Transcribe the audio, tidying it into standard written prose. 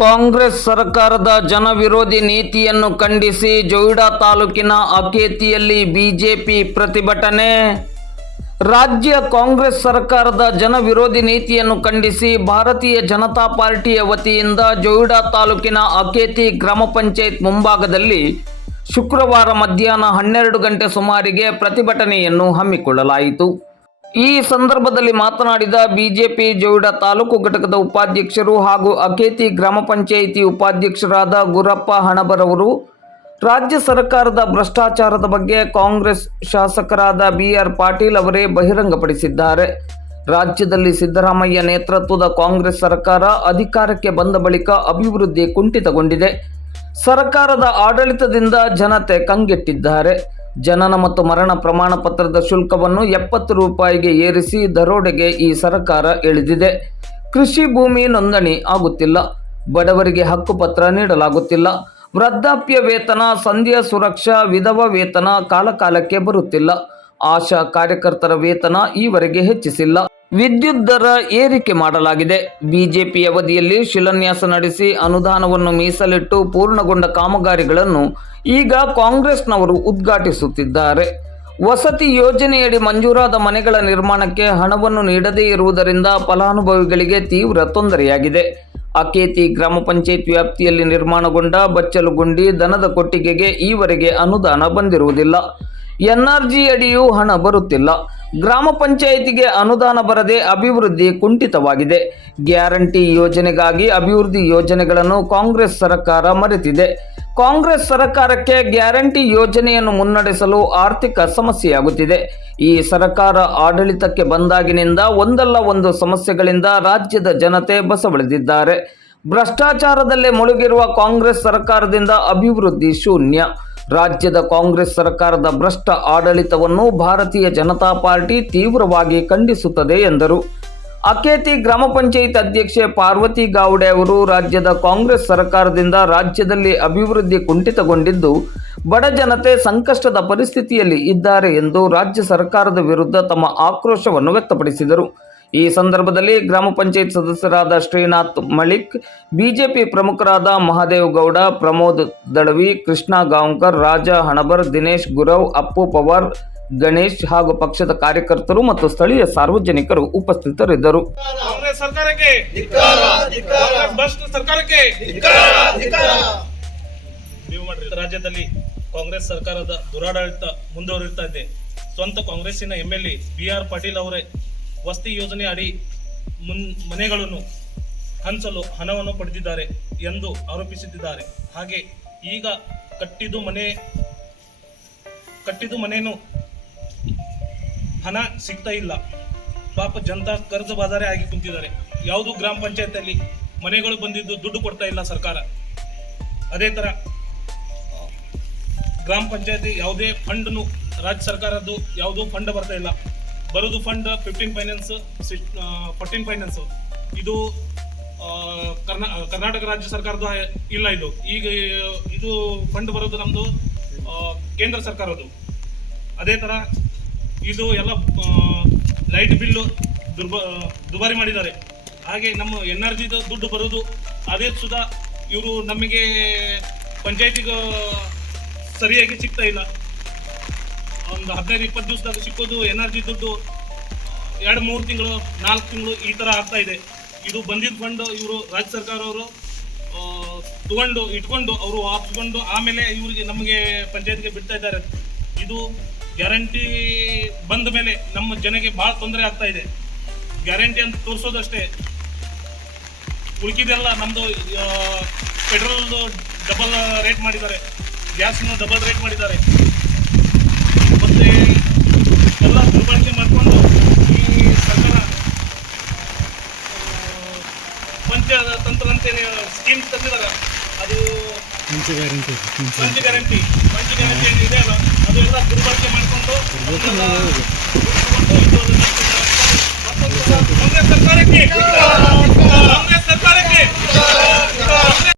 ಕಾಂಗ್ರೆಸ್ ಸರ್ಕಾರದ ಜನವಿರೋಧಿ ನೀತಿಯನ್ನು ಖಂಡಿಸಿ ಜೊಯ್ಡಾ ತಾಲೂಕಿನ ಅಕೇತಿಯಲ್ಲಿ ಬಿಜೆಪಿ ಪ್ರತಿಭಟನೆ. ರಾಜ್ಯ ಕಾಂಗ್ರೆಸ್ ಸರ್ಕಾರದ ಜನವಿರೋಧಿ ನೀತಿಯನ್ನು ಖಂಡಿಸಿ ಭಾರತೀಯ ಜನತಾ ಪಾರ್ಟಿಯ ವತಿಯಿಂದ ಜೊಯ್ಡಾ ತಾಲೂಕಿನ ಅಕೇತಿ ಗ್ರಾಮ ಪಂಚಾಯತ್ ಮುಂಭಾಗದಲ್ಲಿ ಶುಕ್ರವಾರ ಮಧ್ಯಾಹ್ನ 12 ಗಂಟೆ ಸುಮಾರಿಗೆ ಪ್ರತಿಭಟನೆಯನ್ನು ಹಮ್ಮಿಕೊಳ್ಳಲಾಯಿತು. ಈ ಸಂದರ್ಭದಲ್ಲಿ ಮಾತನಾಡಿದ ಬಿಜೆಪಿ ಜೊಯ್ಡಾ ತಾಲೂಕು ಘಟಕದ ಉಪಾಧ್ಯಕ್ಷರು ಹಾಗೂ ಅಕೇತಿ ಗ್ರಾಮ ಪಂಚಾಯಿತಿ ಉಪಾಧ್ಯಕ್ಷರಾದ ಗುರಪ್ಪ ಹಣಬರವರು ರಾಜ್ಯ ಸರ್ಕಾರದ ಭ್ರಷ್ಟಾಚಾರದ ಬಗ್ಗೆ ಕಾಂಗ್ರೆಸ್ ಶಾಸಕರಾದ BR ಪಾಟೀಲ್ ಅವರೇ ಬಹಿರಂಗಪಡಿಸಿದ್ದಾರೆ. ರಾಜ್ಯದಲ್ಲಿ ಸಿದ್ದರಾಮಯ್ಯ ನೇತೃತ್ವದ ಕಾಂಗ್ರೆಸ್ ಸರ್ಕಾರ ಅಧಿಕಾರಕ್ಕೆ ಬಂದ ಬಳಿಕ ಅಭಿವೃದ್ಧಿ ಕುಂಠಿತಗೊಂಡಿದೆ. ಸರ್ಕಾರದ ಆಡಳಿತದಿಂದ ಜನತೆ ಕಂಗೆಟ್ಟಿದ್ದಾರೆ. ಜನನ ಮತ್ತು ಮರಣ ಪ್ರಮಾಣ ಪತ್ರದ ಶುಲ್ಕವನ್ನು 70 ರೂಪಾಯಿಗೆ ಏರಿಸಿ ದರೋಡೆಗೆ ಈ ಸರ್ಕಾರ ಇಳಿದಿದೆ. ಕೃಷಿ ಭೂಮಿ ನೋಂದಣಿ ಆಗುತ್ತಿಲ್ಲ. ಬಡವರಿಗೆ ಹಕ್ಕುಪತ್ರ ನೀಡಲಾಗುತ್ತಿಲ್ಲ. ವೃದ್ಧಾಪ್ಯ ವೇತನ, ಸಂಧ್ಯಾ ಸುರಕ್ಷಾ, ವಿಧವಾ ವೇತನ ಕಾಲಕಾಲಕ್ಕೆ ಬರುತ್ತಿಲ್ಲ. ಆಶಾ ಕಾರ್ಯಕರ್ತರ ವೇತನ ಈವರೆಗೆ ಹೆಚ್ಚಿಸಿಲ್ಲ. ವಿದ್ಯುತ್ ದರ ಏರಿಕೆ ಮಾಡಲಾಗಿದೆ. ಬಿಜೆಪಿ ಅವಧಿಯಲ್ಲಿ ಶಿಲಾನ್ಯಾಸ ನಡೆಸಿ ಅನುದಾನವನ್ನು ಮೀಸಲಿಟ್ಟು ಪೂರ್ಣಗೊಂಡ ಕಾಮಗಾರಿಗಳನ್ನು ಈಗ ಕಾಂಗ್ರೆಸ್ನವರು ಉದ್ಘಾಟಿಸುತ್ತಿದ್ದಾರೆ. ವಸತಿ ಯೋಜನೆಯಡಿ ಮಂಜೂರಾದ ಮನೆಗಳ ನಿರ್ಮಾಣಕ್ಕೆ ಹಣವನ್ನು ನೀಡದೇ ಇರುವುದರಿಂದ ಫಲಾನುಭವಿಗಳಿಗೆ ತೀವ್ರ ತೊಂದರೆಯಾಗಿದೆ. ಅಕೇತಿ ಗ್ರಾಮ ಪಂಚಾಯತ್ ವ್ಯಾಪ್ತಿಯಲ್ಲಿ ನಿರ್ಮಾಣಗೊಂಡ ಬಚ್ಚಲುಗುಂಡಿ, ದನದ ಕೊಟ್ಟಿಗೆಗೆ ಈವರೆಗೆ ಅನುದಾನ ಬಂದಿರುವುದಿಲ್ಲ. NRG ಅಡಿಯೂ ಹಣ ಬರುತ್ತಿಲ್ಲ. ಗ್ರಾಮ ಪಂಚಾಯಿತಿಗೆ ಅನುದಾನ ಬರದೆ ಅಭಿವೃದ್ಧಿ ಕುಂಠಿತವಾಗಿದೆ. ಗ್ಯಾರಂಟಿ ಯೋಜನೆಗಾಗಿ ಅಭಿವೃದ್ಧಿ ಯೋಜನೆಗಳನ್ನು ಕಾಂಗ್ರೆಸ್ ಸರ್ಕಾರ ಮರೆತಿದೆ. ಕಾಂಗ್ರೆಸ್ ಸರ್ಕಾರಕ್ಕೆ ಗ್ಯಾರಂಟಿ ಯೋಜನೆಯನ್ನು ಮುನ್ನಡೆಸಲು ಆರ್ಥಿಕ ಸಮಸ್ಯೆಯಾಗುತ್ತಿದೆ. ಈ ಸರ್ಕಾರ ಆಡಳಿತಕ್ಕೆ ಬಂದಾಗಿನಿಂದ ಒಂದಲ್ಲ ಒಂದು ಸಮಸ್ಯೆಗಳಿಂದ ರಾಜ್ಯದ ಜನತೆ ಬಸವಳಿದಿದ್ದಾರೆ. ಭ್ರಷ್ಟಾಚಾರದಲ್ಲೇ ಮುಳುಗಿರುವ ಕಾಂಗ್ರೆಸ್ ಸರ್ಕಾರದಿಂದ ಅಭಿವೃದ್ಧಿ ಶೂನ್ಯ. ರಾಜ್ಯದ ಕಾಂಗ್ರೆಸ್ ಸರ್ಕಾರದ ಭ್ರಷ್ಟ ಆಡಳಿತವನ್ನು ಭಾರತೀಯ ಜನತಾ ಪಾರ್ಟಿ ತೀವ್ರವಾಗಿ ಖಂಡಿಸುತ್ತದೆ ಎಂದರು. ಅಕೇತಿ ಗ್ರಾಮ ಪಂಚಾಯತ್ ಅಧ್ಯಕ್ಷೆ ಪಾರ್ವತಿ ಗಾವಡೆ ಅವರು ರಾಜ್ಯದ ಕಾಂಗ್ರೆಸ್ ಸರ್ಕಾರದಿಂದ ರಾಜ್ಯದಲ್ಲಿ ಅಭಿವೃದ್ಧಿ ಕುಂಠಿತಗೊಂಡಿದ್ದು ಬಡ ಜನತೆ ಸಂಕಷ್ಟದ ಪರಿಸ್ಥಿತಿಯಲ್ಲಿ ಇದ್ದಾರೆ ಎಂದು ರಾಜ್ಯ ಸರ್ಕಾರದ ವಿರುದ್ಧ ತಮ್ಮ ಆಕ್ರೋಶವನ್ನು ವ್ಯಕ್ತಪಡಿಸಿದರು. ಈ ಸಂದರ್ಭದಲ್ಲಿ ಗ್ರಾಮ ಪಂಚಾಯತ್ ಸದಸ್ಯರಾದ ಶ್ರೀನಾಥ್ ಮಳಿಕ್, ಬಿಜೆಪಿ ಪ್ರಮುಖರಾದ ಮಹಾದೇವ್ ಗೌಡ, ಪ್ರಮೋದ್ ದಳವಿ, ಕೃಷ್ಣ ಗಾಂವ್ಕರ್, ರಾಜ ಹಣಬರ್, ದಿನೇಶ್ ಗುರವ್, ಅಪ್ಪು ಪವಾರ್, ಗಣೇಶ್ ಹಾಗೂ ಪಕ್ಷದ ಕಾರ್ಯಕರ್ತರು ಮತ್ತು ಸ್ಥಳೀಯ ಸಾರ್ವಜನಿಕರು ಉಪಸ್ಥಿತರಿದ್ದರು. ಕಾಂಗ್ರೆಸ್ ಸರ್ಕಾರಕ್ಕೆ ಭ್ರಷ್ಟ ಸರ್ಕಾರಕ್ಕೆ ರಾಜ್ಯದಲ್ಲಿ ಕಾಂಗ್ರೆಸ್ ಸರ್ಕಾರದ ದುರಾಡಳಿತ ಮುಂದುವರಿಯುತ್ತಾ ಇದೆ. ಸ್ವಂತ ಕಾಂಗ್ರೆಸ್ಸಿನ MLA BR ಪಾಟೀಲ್ ಅವರೇ ವಸತಿ ಯೋಜನೆ ಅಡಿ ಮನೆಗಳನ್ನು ಹಂಚಲು ಹಣವನ್ನು ಪಡೆದಿದ್ದಾರೆ ಎಂದು ಆರೋಪಿಸುತ್ತಿದ್ದಾರೆ. ಹಾಗೆ ಈಗ ಕಟ್ಟಿದ್ದು ಮನೆಯನ್ನು ಹಣ ಸಿಗ್ತಾ ಇಲ್ಲ. ಪಾಪ ಜನತಾ ಕರ್ಜ ಬಾಜಾರೆ ಆಗಿ ಕುಂತಿದ್ದಾರೆ. ಯಾವುದು ಗ್ರಾಮ ಪಂಚಾಯತ್ ಮನೆಗಳು ಬಂದಿದ್ದು ದುಡ್ಡು ಕೊಡ್ತಾ ಇಲ್ಲ ಸರ್ಕಾರ. ಅದೇ ತರ ಗ್ರಾಮ ಪಂಚಾಯತಿ ಯಾವುದೇ ಫಂಡ್ನು ರಾಜ್ಯ ಸರ್ಕಾರದ್ದು ಯಾವುದೂ ಫಂಡ್ ಬರ್ತಾ ಇಲ್ಲ. ಬರೋದು ಫಂಡ್ 15 ಫೈನಾನ್ಸ್, 14 ಫೈನಾನ್ಸ್. ಇದು ಕರ್ನಾಟಕ ರಾಜ್ಯ ಸರ್ಕಾರದ ಇಲ್ಲ. ಇದು ಫಂಡ್ ಬರೋದು ನಮ್ಮದು ಕೇಂದ್ರ ಸರ್ಕಾರದ್ದು. ಅದೇ ಥರ ಇದು ಎಲ್ಲ ಲೈಟ್ ಬಿಲ್ಲು ದುಬಾರಿ ಮಾಡಿದ್ದಾರೆ. ಹಾಗೆ ನಮ್ಮ NRG ದುಡ್ಡು ಬರೋದು ಅದೇ ಸುಧಾ ಇವರು ನಮಗೆ ಪಂಚಾಯತಿಗೆ ಸರಿಯಾಗಿ ಸಿಗ್ತಾ ಇಲ್ಲ. ಒಂದು 15-20 ದಿವಸದಾಗ ಸಿಕ್ಕೋದು NRG ದುಡ್ಡು 2-3 ತಿಂಗಳು 4 ತಿಂಗಳು ಈ ಥರ ಆಗ್ತಾ ಇದೆ. ಇದು ಬಂದಿದ್ದ ಫಂಡ್ ಇವರು ರಾಜ್ಯ ಸರ್ಕಾರ ಅವರು ಇಟ್ಕೊಂಡು ಅವರು ಹಾಪಿಸ್ಕೊಂಡು ಆಮೇಲೆ ಇವರಿಗೆ ನಮಗೆ ಪಂಚಾಯತ್ಗೆ ಬಿಡ್ತಾ ಇದ್ದಾರೆ. ಇದು ಗ್ಯಾರಂಟಿ ಬಂದ ಮೇಲೆ ನಮ್ಮ ಜನಕ್ಕೆ ಭಾಳ ತೊಂದರೆ ಆಗ್ತಾ ಇದೆ. ಗ್ಯಾರಂಟಿ ಅಂತ ತೋರಿಸೋದಷ್ಟೇ, ಉಳ್ಕಿದೆಲ್ಲ ನಮ್ಮದು ಪೆಟ್ರೋಲ್ದು ಡಬಲ್ ರೇಟ್ ಮಾಡಿದ್ದಾರೆ, ಗ್ಯಾಸ್ನು ಡಬಲ್ ರೇಟ್ ಮಾಡಿದ್ದಾರೆ. ಮತ್ತೆ ಎಲ್ಲ ದುರ್ಬಳಕೆ ಮಾಡಿಕೊಂಡು ಈ ಸರ್ಕಾರ ಪಂಚತಂತ್ರ ಅಂತ ಸ್ಕೀಮ್ಸ್ ತಂದಿದ್ದಾರೆ. ಅದು ಪಂಚ ಗ್ಯಾರಂಟಿ ಇದೆ ಅಲ್ಲ, ಅದು ಎಲ್ಲ ದುರ್ಬಳಕೆ ಮಾಡಿಕೊಂಡು ಕಾಂಗ್ರೆಸ್ ಸರ್ಕಾರಕ್ಕೆ